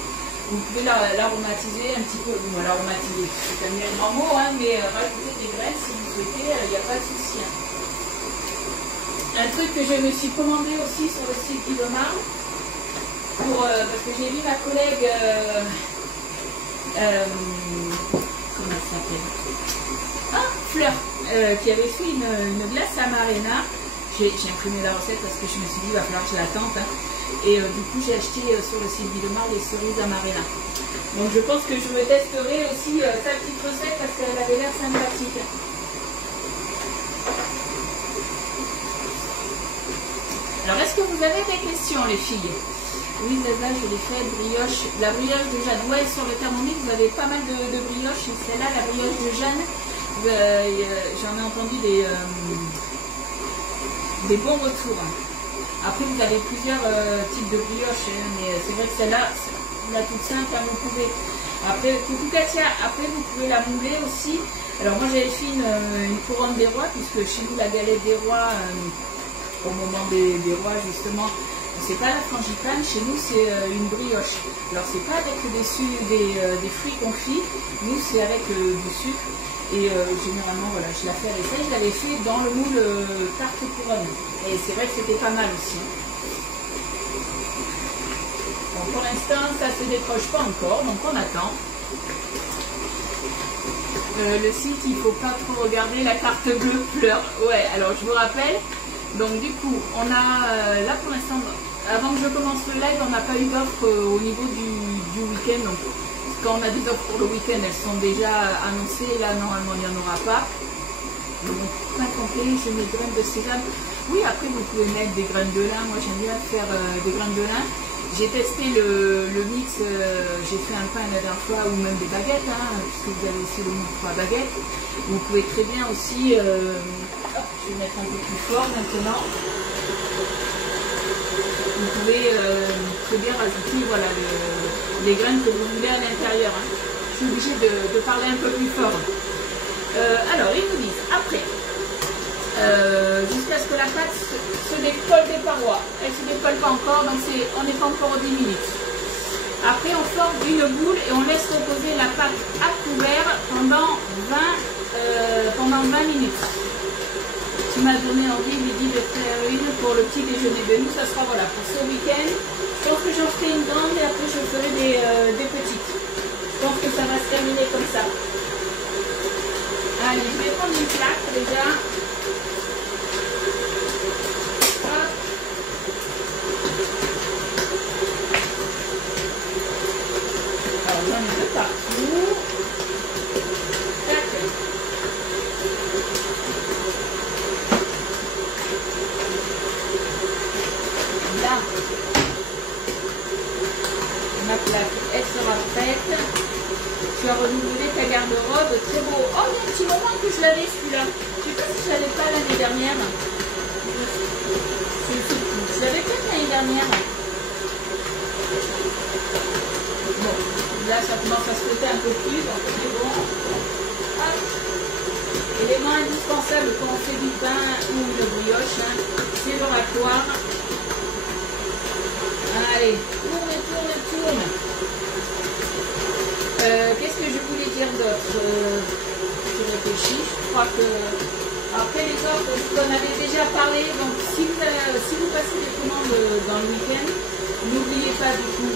Vous pouvez l'aromatiser un petit peu. Bon, l'aromatiser, c'est un grand mot, hein, mais rajouter des graines si vous souhaitez, il n'y a pas de souci. Hein. Un truc que je me suis commandé aussi sur le site Guy de Marle, parce que j'ai vu ma collègue, comment elle s'appelle? Ah, Fleur, qui avait fait une glace amarena. J'ai imprimé la recette parce que je me suis dit, il va falloir que je la tente. Hein. Et du coup, j'ai acheté sur le site Guy de Marle les cerises amarena. Donc je pense que je me testerai aussi sa petite recette parce qu'elle avait l'air sympathique. Alors, est-ce que vous avez des questions, les filles? Oui, Zaza, je l'ai fait, brioche. La brioche de Jeanne. Ouais, sur le Thermomix, vous avez pas mal de brioches. Celle-là, la brioche de Jeanne, j'en ai entendu des bons retours. Après, vous avez plusieurs types de brioches, hein, mais c'est vrai que celle-là, la toute simple, hein, vous pouvez. Après, après, vous pouvez la mouler aussi. Alors, moi, j'avais fait une couronne des rois, puisque chez nous, la galette des rois, au moment des rois, justement, c'est pas la frangipane, chez nous c'est une brioche. Alors c'est pas avec des fruits confits, nous c'est avec du sucre. Et généralement voilà, je la fais avec ça, je l'avais fait dans le moule tarte couronne. Et c'est vrai que c'était pas mal aussi. Bon, pour l'instant ça se décroche pas encore, donc on attend. Le site, il faut pas trop regarder, la carte bleue pleure. Ouais, alors je vous rappelle. Donc du coup, on a là pour l'instant, avant que je commence le live, on n'a pas eu d'offre au niveau du week-end. Donc quand on a des offres pour le week-end, elles sont déjà annoncées. Là, normalement, il n'y en aura pas. Donc, pain complet, je mets des graines de sésame. Oui, après, vous pouvez mettre des graines de lin. Moi, j'aime bien faire des graines de lin. J'ai testé le mix, j'ai fait un pain la dernière fois, ou même des baguettes, hein, puisque vous avez aussi le mix 3 baguettes. Vous pouvez très bien aussi, je vais mettre un peu plus fort maintenant. Vous pouvez très bien rajouter voilà, les graines que vous voulez à l'intérieur. Hein. Je suis obligée de parler un peu plus fort. Alors, ils nous disent, après, jusqu'à ce que la pâte se décolle des parois. Elle ne se décolle pas encore, donc on n'est pas encore aux 10 minutes. Après, on forme une boule et on laisse reposer la pâte à couvert pendant 20 minutes. Tu m'as donné envie, Lydie, de faire une pour le petit déjeuner de nous. Ça sera voilà, pour ce week-end. Je pense que j'en ferai une grande et après je ferai des petites. Je pense que ça va se terminer comme ça. Allez, je vais prendre une plaque déjà. Hop. Alors j'en ai deux partout. Tac. Là, ma plaque, elle sera prête. Tu as renouvelé ta garde-robe, très beau. Oh, il y a un petit moment que je l'avais celui-là. Je ne sais pas si je l'avais pas l'année dernière. Je l'avais peut-être l'année dernière. Bon, là ça commence à se péter un peu plus, donc c'est bon. Élément indispensable quand on fait du pain ou de brioche, hein, c'est le râtoir. Allez, tourne, tourne, tourne. Qu'est-ce que je voulais dire d'autre? Je réfléchis, je crois que... Après les offres, je vous en avais déjà parlé, donc si vous passez des commandes dans le week-end, n'oubliez pas du coup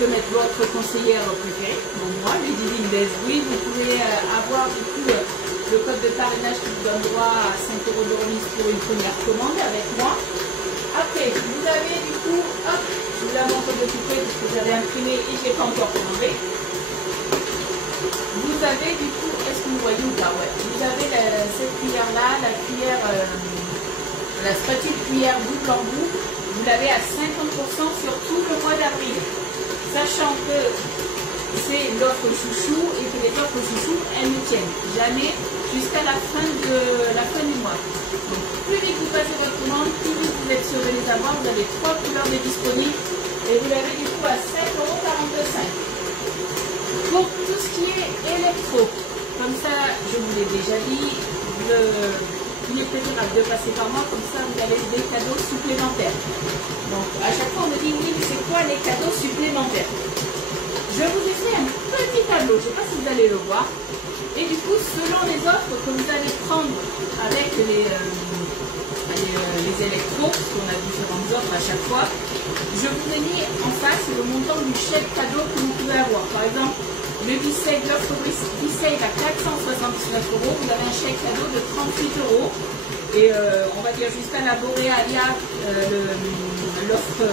de mettre votre conseillère préférée. Bon, moi, j'ai dit Indes, oui, vous pouvez avoir du coup le code de parrainage qui vous donne droit à 5 € de remise pour une première commande avec moi. Après, vous avez du coup, hop, je vous la montre de tout près parce que j'avais imprimé et je n'ai pas encore commandé. Vous avez du coup, est-ce que vous voyez ou pas? Ouais. Vous avez cette cuillère-là, la cuillère, la spatule cuillère double en bout, vous l'avez à 50% sur tout le mois d'avril. Sachant que c'est l'offre chouchou et que les offres chouchou, elles ne tiennent jamais jusqu'à la fin du mois. Donc plus vite vous passez votre commande, plus vite vous êtes sûr de les avoir. Vous avez 3 couleurs de disponibles et vous l'avez du coup à 7,45 €. Pour tout ce qui est électro, comme ça, je vous l'ai déjà dit, il est préférable de passer par moi, comme ça vous avez des cadeaux supplémentaires. Donc à chaque fois on me dit oui, mais c'est quoi les cadeaux supplémentaires? Je vous ai fait un petit tableau, je ne sais pas si vous allez le voir. Et du coup, selon les offres que vous allez prendre avec les électros, parce qu'on a différentes offres à chaque fois, je vous ai mis en face le montant du chèque cadeau que vous pouvez avoir. Par exemple, le B-Save, l'offre B-Save à 479 €, vous avez un chèque cadeau de 38 €. Et on va dire jusqu'à la Borealia, l'offre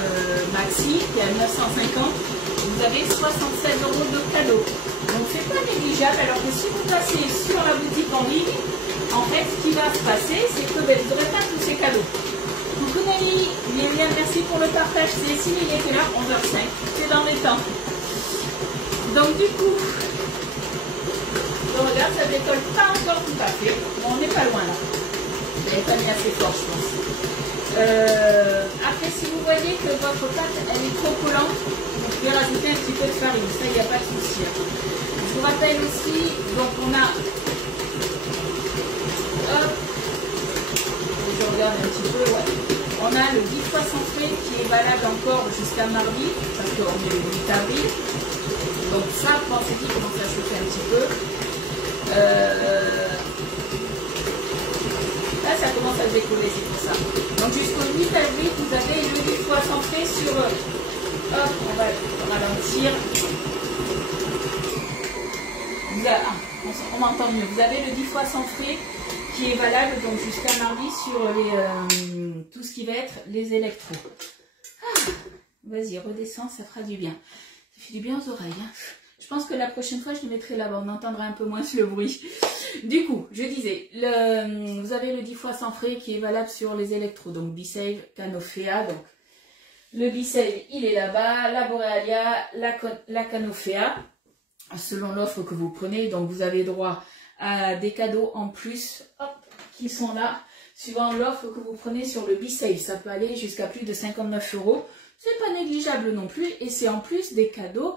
Maxi qui est à 950, vous avez 76 € de cadeau. Donc c'est pas négligeable, alors que si vous passez sur la boutique en ligne, en fait ce qui va se passer, c'est que vous n'aurez pas tous ces cadeaux. Coucou Nelly, bien, merci pour le partage, c'est ici, il était là, 11h05, c'est dans les temps. Donc du coup, je regarde, ça décolle pas encore tout à fait, mais on n'est pas loin là. Vous n'avez pas mis assez fort, je pense. Après, si vous voyez que votre pâte elle est trop collante, vous pouvez rajouter un petit peu de farine, ça il n'y a pas de souci. Je vous rappelle aussi, donc on a, hop, je regarde un petit peu, ouais. On a le 10 fois sans frais qui est valable encore jusqu'à mardi, parce qu'on est le 8 avril. Donc ça, pensez-y, commence à chauffer un petit peu. Là, ça commence à décoller, c'est pour ça. Donc jusqu'au 8 avril, vous avez le 10 fois sans frais sur... hop, on va ralentir. On m'entend mieux. Vous avez le 10 fois sans frais qui est valable donc jusqu'à mardi sur tout ce qui va être les électros. Vas-y, redescends, ça fera du bien. Ça fait du bien aux oreilles. Hein. Je pense que la prochaine fois, je le mettrai là-bas. On entendra un peu moins le bruit. Du coup, je disais, vous avez le 10 fois sans frais qui est valable sur les électros. Donc, B-Save, Canofea. Donc, le B-Save, il est là-bas. La Borealia, la Canofea. Selon l'offre que vous prenez. Donc, vous avez droit à des cadeaux en plus, hop, qui sont là. Suivant l'offre que vous prenez sur le B-Save. Ça peut aller jusqu'à plus de 59 €. C'est pas négligeable non plus. Et c'est en plus des cadeaux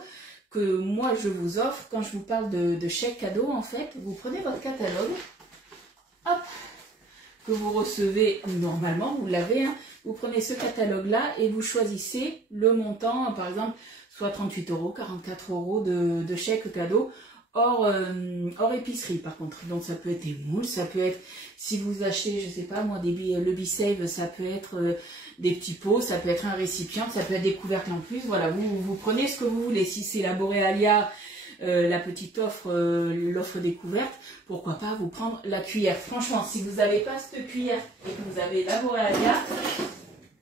que moi je vous offre quand je vous parle de chèque cadeau. En fait, vous prenez votre catalogue, hop, que vous recevez normalement, vous l'avez, hein, vous prenez ce catalogue là et vous choisissez le montant, par exemple, soit 38 €, 44 € de chèque cadeau, hors épicerie par contre. Donc ça peut être des moules, ça peut être, si vous achetez, je sais pas moi, le B-Save, ça peut être des petits pots, ça peut être un récipient, ça peut être des couvercles en plus. Voilà, vous prenez ce que vous voulez. Si c'est la Borealia, la petite offre, l'offre découverte, pourquoi pas vous prendre la cuillère. Franchement, si vous n'avez pas cette cuillère et que vous avez la Borealia,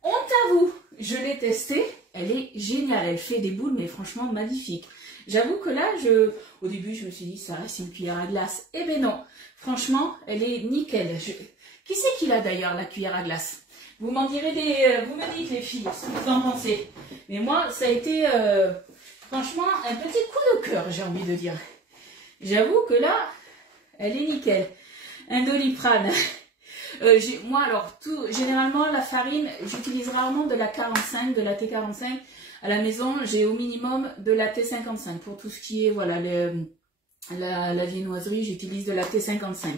honte à vous. Je l'ai testée, elle est géniale, elle fait des boules, mais franchement magnifique. J'avoue que là, au début, je me suis dit, ça reste une cuillère à glace. Eh ben non, franchement, elle est nickel. Qui c'est qui l'a d'ailleurs, la cuillère à glace? Vous m'en direz vous me dites les filles, ce que vous en pensez. Mais moi, ça a été, franchement, un petit coup de cœur, j'ai envie de dire. J'avoue que là, elle est nickel. Un Doliprane. Moi, alors, généralement, la farine, j'utilise rarement de la 45, de la T45. À la maison, j'ai au minimum de la T55 pour tout ce qui est, voilà, la viennoiserie, j'utilise de la T55.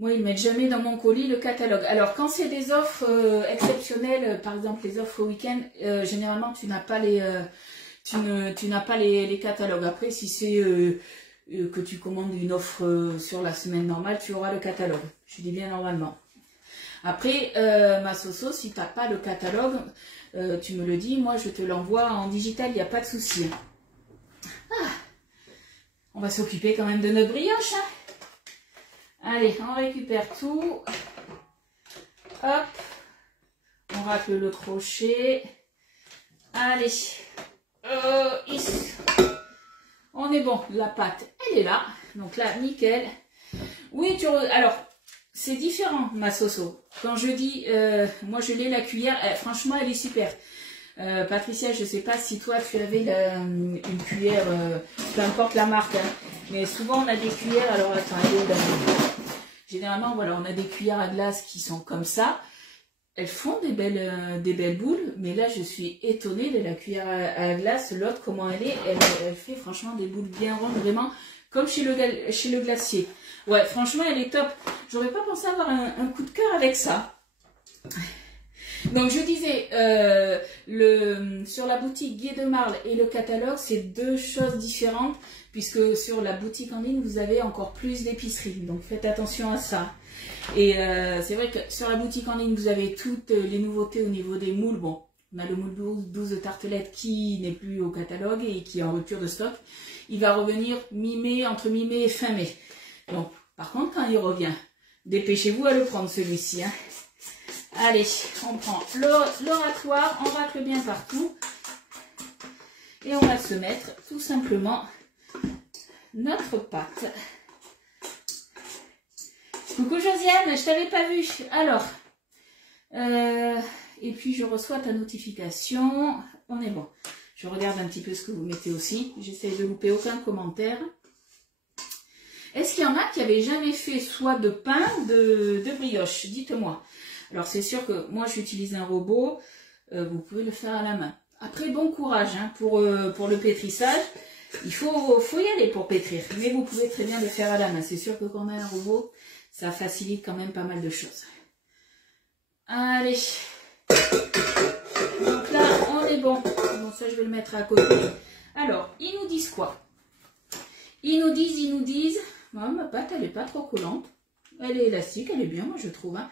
Moi, ils ne mettent jamais dans mon colis le catalogue. Alors, quand c'est des offres exceptionnelles, par exemple les offres au week-end, généralement, tu n'as pas les catalogues. Après, si c'est que tu commandes une offre sur la semaine normale, tu auras le catalogue. Je dis bien normalement. Après, ma Soso, si tu n'as pas le catalogue, tu me le dis, moi je te l'envoie en digital, il n'y a pas de souci. Ah, on va s'occuper quand même de notre brioche. Hein. Allez, on récupère tout. Hop, on racle le crochet. Allez, ici. On est bon, la pâte, elle est là. Donc là, nickel. Oui, alors, c'est différent, ma Soso. Quand je dis, moi je l'ai la cuillère, franchement, elle est super. Patricia, je sais pas si toi tu avais une cuillère, peu importe la marque, hein, mais souvent on a des cuillères, alors attends, elle est là. Généralement, voilà, on a des cuillères à glace qui sont comme ça. Elles font des belles boules, mais là je suis étonnée de la cuillère à glace. L'autre, comment elle est, elle fait franchement des boules bien rondes, vraiment comme chez le glacier. Ouais, franchement, elle est top. J'aurais pas pensé avoir un coup de cœur avec ça. Donc je disais, sur la boutique Guy de Marle et le catalogue, c'est deux choses différentes, puisque sur la boutique en ligne, vous avez encore plus d'épicerie. Donc faites attention à ça. Et c'est vrai que sur la boutique en ligne, vous avez toutes les nouveautés au niveau des moules. Bon, on a le moule 12 tartelettes qui n'est plus au catalogue et qui est en rupture de stock. Il va revenir mi-mai, entre mi-mai et fin mai. Donc, par contre, quand il revient, dépêchez-vous à le prendre celui-ci. Hein. Allez, on prend l'oratoire, on racle bien partout. Et on va se mettre tout simplement notre pâte. Coucou Josiane, je t'avais pas vu. Alors, et puis je reçois ta notification. On est bon. Je regarde un petit peu ce que vous mettez aussi. J'essaie de louper aucun commentaire. Est-ce qu'il y en a qui n'avaient jamais fait soit de pain, de brioche? Dites-moi. Alors c'est sûr que moi j'utilise un robot. Vous pouvez le faire à la main. Après, bon courage hein, pour le pétrissage. Il faut y aller pour pétrir. Mais vous pouvez très bien le faire à la main. C'est sûr que quand on a un robot, ça facilite quand même pas mal de choses. Allez. Donc là, on est bon. Bon, ça, je vais le mettre à côté. Alors, ils nous disent quoi? Ils nous disent... Oh, ma pâte, elle n'est pas trop collante. Elle est élastique, elle est bien, moi, je trouve. Hein.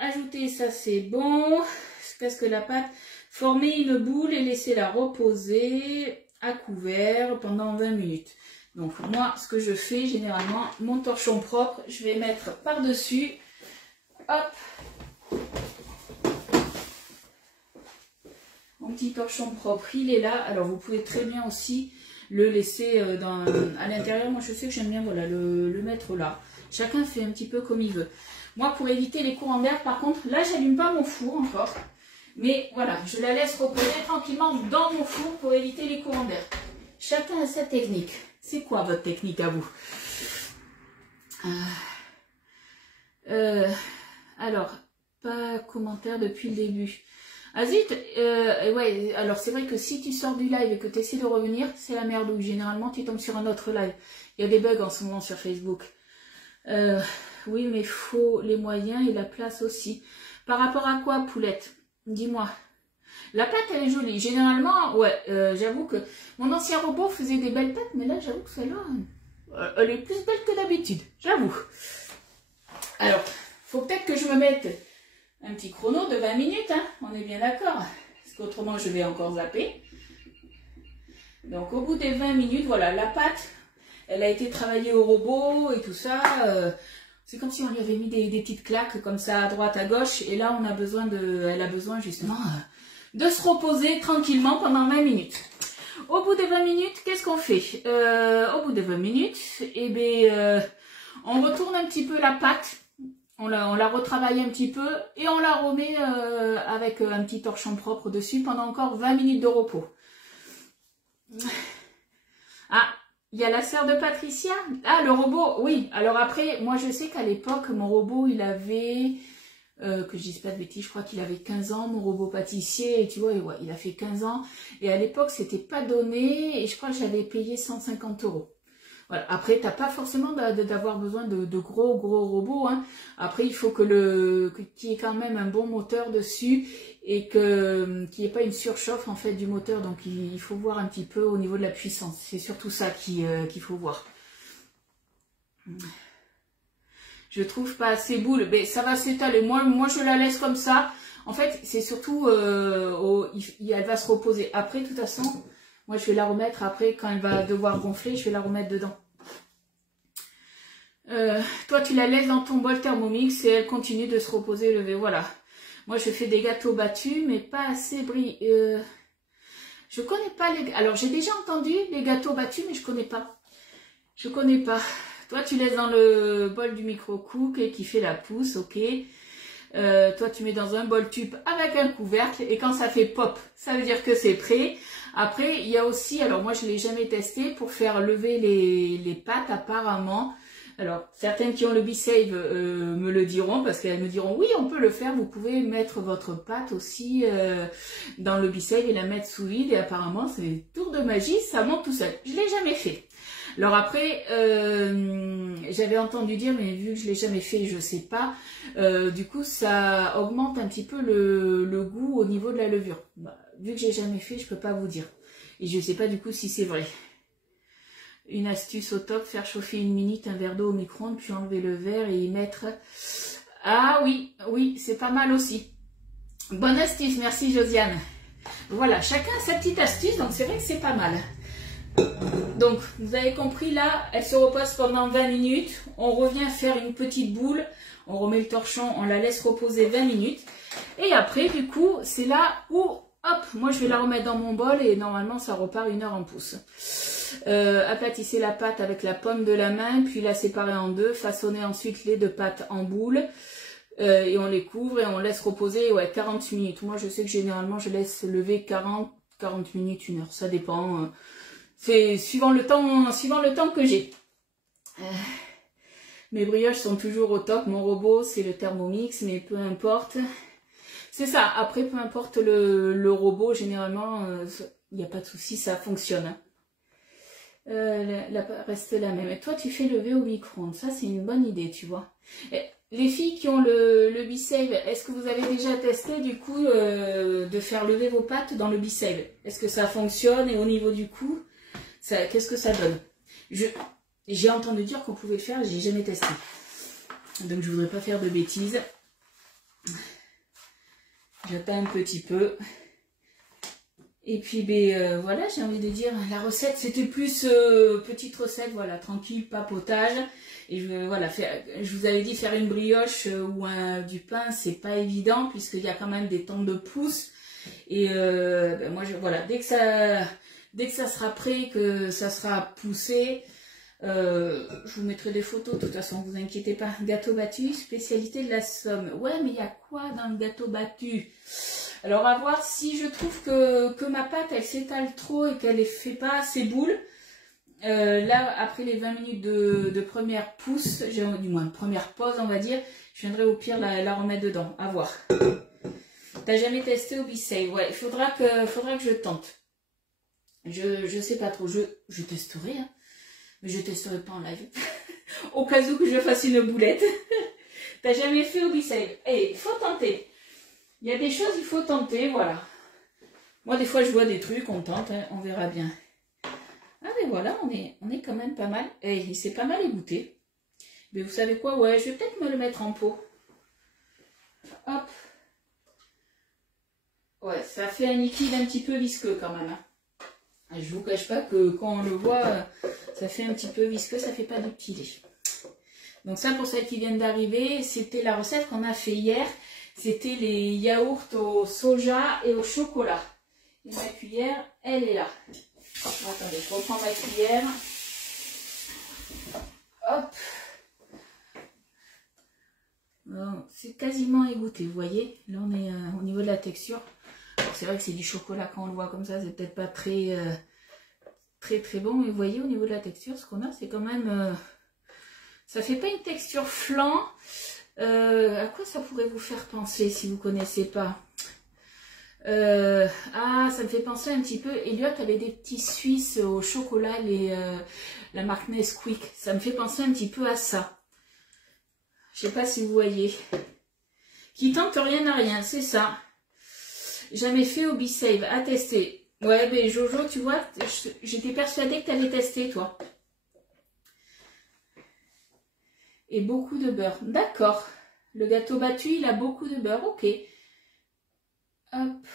Ajouter, ça, c'est bon. Qu'est-ce que la pâte? Former une boule et laisser la reposer à couvert pendant 20 minutes. Donc, moi, ce que je fais, généralement, mon torchon propre, je vais mettre par-dessus. Hop. Mon petit torchon propre, il est là. Alors, vous pouvez très bien aussi le laisser à l'intérieur. Moi, je sais que j'aime bien voilà, le mettre là. Chacun fait un petit peu comme il veut. Moi, pour éviter les courants d'air, par contre, là, j'allume pas mon four encore. Mais voilà, je la laisse reposer tranquillement dans mon four pour éviter les courants d'air. Chacun a sa technique. C'est quoi votre technique à vous? Alors, pas commentaire depuis le début. Ah zut, ouais, alors c'est vrai que si tu sors du live et que tu essaies de revenir, c'est la merdouille. Généralement, tu tombes sur un autre live. Il y a des bugs en ce moment sur Facebook. Oui, mais il faut les moyens et la place aussi. Par rapport à quoi, Poulette? Dis-moi. La pâte, elle est jolie. Généralement, ouais, j'avoue que mon ancien robot faisait des belles pâtes, mais là, j'avoue que celle-là, elle est plus belle que d'habitude. J'avoue. Alors, faut peut-être que je me mette un petit chrono de 20 minutes, hein. On est bien d'accord. Parce qu'autrement, je vais encore zapper. Donc, au bout des 20 minutes, voilà, la pâte, elle a été travaillée au robot et tout ça. C'est comme si on lui avait mis des petites claques comme ça à droite, à gauche. Et là, elle a besoin justement de se reposer tranquillement pendant 20 minutes. Au bout des 20 minutes, qu'est-ce qu'on fait? Au bout des 20 minutes, eh bien, on retourne un petit peu la pâte. On la retravaille un petit peu et on la remet avec un petit torchon propre dessus pendant encore 20 minutes de repos. Ah, il y a la sœur de Patricia. Ah, le robot, oui. Alors après, moi je sais qu'à l'époque, mon robot, il avait que je dise pas de bêtises, je crois qu'il avait 15 ans, mon robot pâtissier, et tu vois, ouais, il a fait 15 ans, et à l'époque, c'était pas donné, et je crois que j'avais payé 150 €. Voilà. Après, t'as pas forcément d'avoir besoin de gros robots, hein. Après, il faut qu'il y ait quand même un bon moteur dessus, et qu'il n'y ait pas une surchauffe, en fait, du moteur, donc il faut voir un petit peu au niveau de la puissance, c'est surtout ça qu'il faut voir. Je trouve pas assez boule, mais ça va s'étaler. Moi, je la laisse comme ça. En fait, c'est surtout, elle va se reposer. Après, de toute façon, moi, je vais la remettre après, quand elle va devoir gonfler, je vais la remettre dedans. Toi, tu la laisses dans ton bol Thermomix et elle continue de se reposer, lever. Voilà. Moi, je fais des gâteaux battus, mais pas assez brillants. Je connais pas les... Alors, j'ai déjà entendu les gâteaux battus, mais je connais pas. Je connais pas. Toi, tu laisses dans le bol du micro-cook et qui fait la pousse, ok. Toi, tu mets dans un bol tube avec un couvercle et quand ça fait pop, ça veut dire que c'est prêt. Après, il y a aussi, alors moi, je l'ai jamais testé pour faire lever les pâtes apparemment. Alors, certaines qui ont le B-Save me le diront parce qu'elles me diront oui, on peut le faire. Vous pouvez mettre votre pâte aussi dans le B-Save et la mettre sous vide et apparemment, c'est tour de magie, ça monte tout seul. Je l'ai jamais fait. Alors après, j'avais entendu dire, mais vu que je l'ai jamais fait, je sais pas. Du coup, ça augmente un petit peu le goût au niveau de la levure. Bah, vu que j'ai jamais fait, je peux pas vous dire. Et je sais pas du coup si c'est vrai. Une astuce au top, faire chauffer 1 minute un verre d'eau au micro-ondes, puis enlever le verre et y mettre... Ah oui, oui, c'est pas mal aussi. Bonne astuce, merci Josiane. Voilà, chacun a sa petite astuce, donc c'est vrai que c'est pas mal. Donc, vous avez compris, là, elle se repose pendant 20 minutes. On revient faire une petite boule. On remet le torchon, on la laisse reposer 20 minutes. Et après, du coup, c'est là où, hop, moi je vais la remettre dans mon bol et normalement, ça repart 1 heure en pouce. Aplatissez la pâte avec la paume de la main, puis la séparer en deux. Façonnez ensuite les 2 pâtes en boule. Et on les couvre et on laisse reposer 40 minutes. Moi, je sais que généralement, je laisse lever 40 minutes, 1 heure. Ça dépend... C'est suivant le temps que j'ai. Mes brioches sont toujours au top. Mon robot, c'est le Thermomix, mais peu importe. C'est ça. Après, peu importe le robot, généralement, il n'y a pas de souci, ça fonctionne. Reste la même. Et toi, tu fais lever au micro-ondes. Ça, c'est une bonne idée, tu vois. Les filles qui ont le B-Save, est-ce que vous avez déjà testé, du coup, de faire lever vos pâtes dans le B-Save? Est-ce que ça fonctionne? Et au niveau du coup... Qu'est-ce que ça donne? J'ai entendu dire qu'on pouvait le faire, j'ai jamais testé. Donc je voudrais pas faire de bêtises. J'attends un petit peu. Et puis voilà, j'ai envie de dire, la recette c'était plus petite recette, voilà, tranquille, papotage. Et je vous avais dit faire une brioche ou du pain, c'est pas évident puisqu'il y a quand même des temps de pouce. Et moi voilà, dès que ça sera prêt, que ça sera poussé, je vous mettrai des photos, de toute façon, vous inquiétez pas. Gâteau battu, spécialité de la Somme. Ouais, mais il y a quoi dans le gâteau battu? Alors, à voir si je trouve que ma pâte, elle s'étale trop et qu'elle ne fait pas assez boule. Là, après les 20 minutes de première pousse, du moins première pause, on va dire, je viendrai au pire la remettre dedans. À voir. T'as jamais testé au B-Save? Ouais, il faudra que je tente. Je sais pas trop, je testerai, hein, mais je testerai pas en live. Au cas où que je fasse une boulette. T'as jamais fait au B-Save? Eh, il faut tenter. Il y a des choses, il faut tenter, voilà. Moi, des fois, je vois des trucs, on tente, hein, on verra bien. Ah, mais voilà, on est quand même pas mal. Eh, il s'est pas mal égoutté. Mais vous savez quoi? Ouais, je vais peut-être me le mettre en pot. Hop. Ouais, ça fait un liquide un petit peu visqueux quand même, hein. Je vous cache pas que quand on le voit, ça fait un petit peu visqueux, ça fait pas du petit lait. Donc ça, pour celles qui viennent d'arriver, c'était la recette qu'on a fait hier. C'était les yaourts au soja et au chocolat. Et ma cuillère, elle est là. Attendez, je reprends ma cuillère. Hop. C'est quasiment égoutté, vous voyez. Là, on est au niveau de la texture. C'est vrai que c'est du chocolat quand on le voit comme ça, c'est peut-être pas très bon, mais vous voyez au niveau de la texture, ce qu'on a, c'est quand même, ça fait pas une texture flan, À quoi ça pourrait vous faire penser si vous ne connaissez pas? Ah, ça me fait penser un petit peu. Elliot avait des petits Suisses au chocolat, la marque Nesquik. Ça me fait penser un petit peu à ça. Je sais pas si vous voyez. Qui tente rien à rien, c'est ça. Jamais fait au B-Save, à tester. Ouais, mais Jojo, tu vois, j'étais persuadée que tu allais tester, toi. Et beaucoup de beurre. D'accord. Le gâteau battu, il a beaucoup de beurre. Ok. Hop.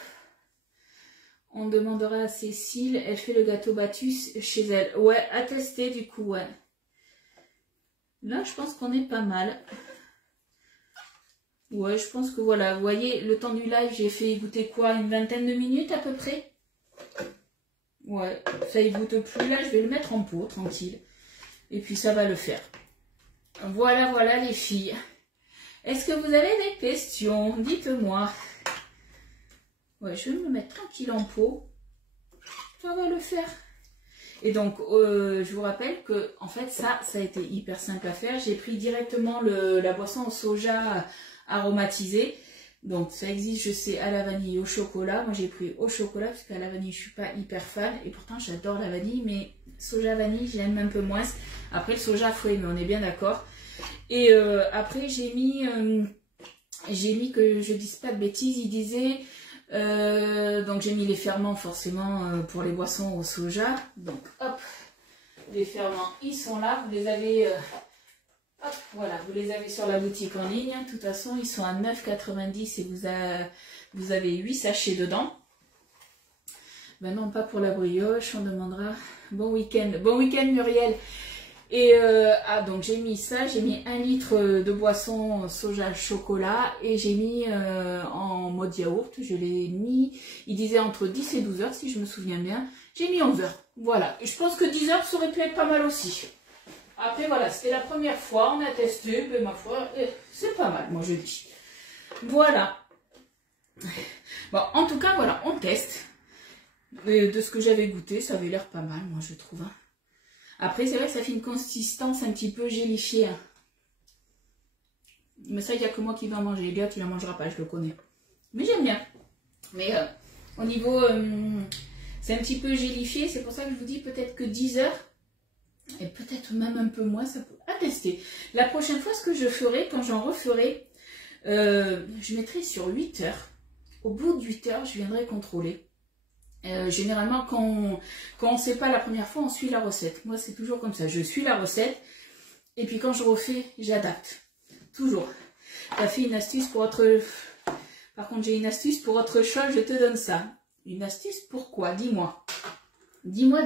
On demandera à Cécile. Elle fait le gâteau battu chez elle. Ouais, à tester du coup, ouais. Là, je pense qu'on est pas mal. Ouais, je pense que voilà. Vous voyez, le temps du live, j'ai fait goûter quoi? Une vingtaine de minutes à peu près? Ouais, ça y goûte plus. Là, je vais le mettre en pot, tranquille. Et puis, ça va le faire. Voilà, voilà les filles. Est-ce que vous avez des questions? Dites-moi. Ouais, je vais me mettre tranquille en pot. Ça va le faire. Et donc, je vous rappelle que, en fait, ça a été hyper simple à faire. J'ai pris directement la boisson au soja aromatisée. Donc, ça existe, je sais, à la vanille et au chocolat. Moi, j'ai pris au chocolat, parce qu'à la vanille, je suis pas hyper fan. Et pourtant, j'adore la vanille, mais soja vanille, j'aime un peu moins. Après, le soja fouet, mais on est bien d'accord. Et après, j'ai mis, que je dise pas de bêtises, il disait... donc j'ai mis les ferments forcément pour les boissons au soja. Donc hop, les ferments ils sont là, vous les avez hop, voilà, vous les avez sur la boutique en ligne. De toute façon ils sont à 9,90 et vous avez 8 sachets dedans. Ben non, pas pour la brioche, on demandera. Bon week-end Muriel. Et donc j'ai mis ça, j'ai mis 1 litre de boisson soja chocolat et j'ai mis en mode yaourt, je l'ai mis, il disait entre 10 et 12 heures si je me souviens bien, j'ai mis 11 heures, voilà, et je pense que 10 heures ça aurait pu être pas mal aussi. Après voilà, c'était la première fois, on a testé, mais ma foi, c'est pas mal, moi je dis. Voilà. Bon, en tout cas voilà, on teste. Et de ce que j'avais goûté, ça avait l'air pas mal, moi je trouve. Hein. Après, c'est vrai que ça fait une consistance un petit peu gélifiée. Hein. Mais ça, il n'y a que moi qui vais en manger. Elliot, il ne mangera pas, je le connais. Mais j'aime bien. Mais au niveau... c'est un petit peu gélifié. C'est pour ça que je vous dis peut-être que 10 heures. Et peut-être même un peu moins. Ça peut... À tester. La prochaine fois, ce que je ferai, quand j'en referai, je mettrai sur 8 heures. Au bout de 8 heures, je viendrai contrôler. Généralement, quand on ne sait pas la première fois, on suit la recette. Moi, c'est toujours comme ça. Je suis la recette. Et puis, quand je refais, j'adapte. Toujours. Tu as fait une astuce pour autre... Par contre, j'ai une astuce pour autre chose. Je te donne ça. Une astuce pourquoi? Dis-moi. Dis-moi.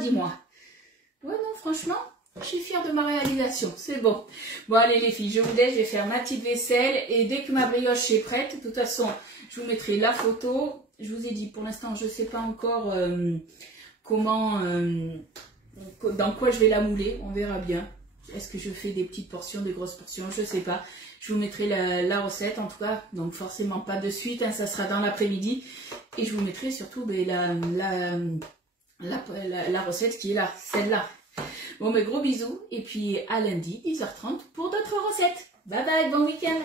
Ouais, non, franchement, je suis fière de ma réalisation. C'est bon. Bon, allez, les filles, je vous laisse. Je vais faire ma petite vaisselle. Et dès que ma brioche est prête, de toute façon, je vous mettrai la photo. Je vous ai dit, pour l'instant, je ne sais pas encore comment, dans quoi je vais la mouler. On verra bien. Est-ce que je fais des petites portions, des grosses portions? Je ne sais pas. Je vous mettrai la recette, en tout cas. Donc, forcément, pas de suite. Hein, ça sera dans l'après-midi. Et je vous mettrai surtout la recette qui est là, celle-là. Bon, mais gros bisous. Et puis, à lundi, 10h30, pour d'autres recettes. Bye bye, bon week-end.